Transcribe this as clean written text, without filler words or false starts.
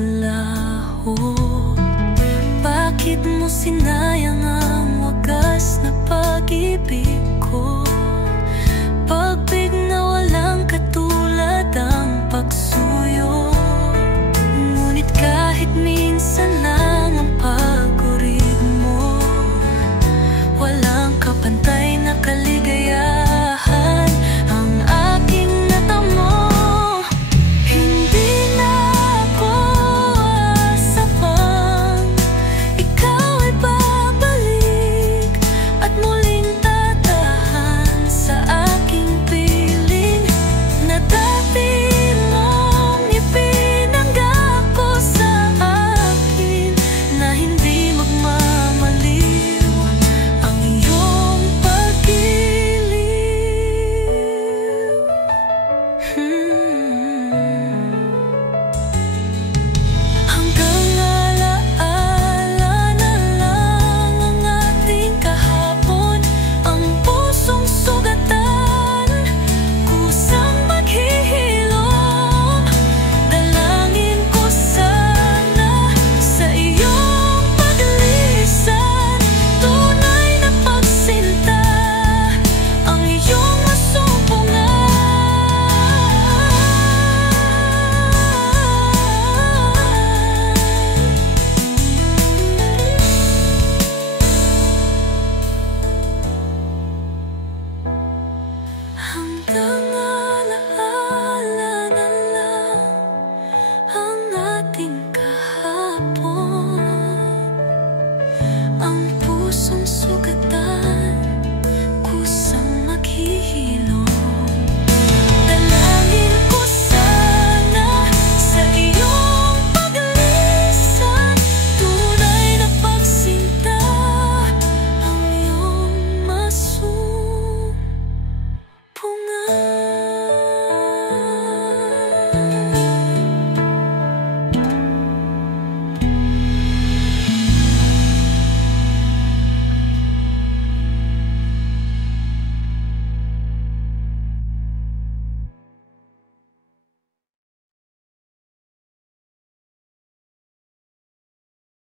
maglaho? Bakit mo sinayang ang wagas na pag-ibig ko? Pag-ibig na walang katulad ang pagsuyo. Ngunit kahit minsan lang ang pag-urig mo, walang kapantay na kaligayahan ang aking natamo. Hindi na ako asa pang ikaw ay babalik at muling tatahan sa aking piling na dati mong ipinanggap ko sa akin na hindi magmamaliw ang iyong hanggang alaala na lang ang ating kahapon, ang pusong sugatan, kusang maghihilom. Dalangin ko sana sa iyong paglisan, tunay na pagsinta ang iyong masumpungan. Hanggang alaala na lang ang ating kahapon, ang pusong sugatan, kusang maghihilom. Dalangin ko sana sa iyong paglisan, tunay na pagsinta ang iyong masumpungan.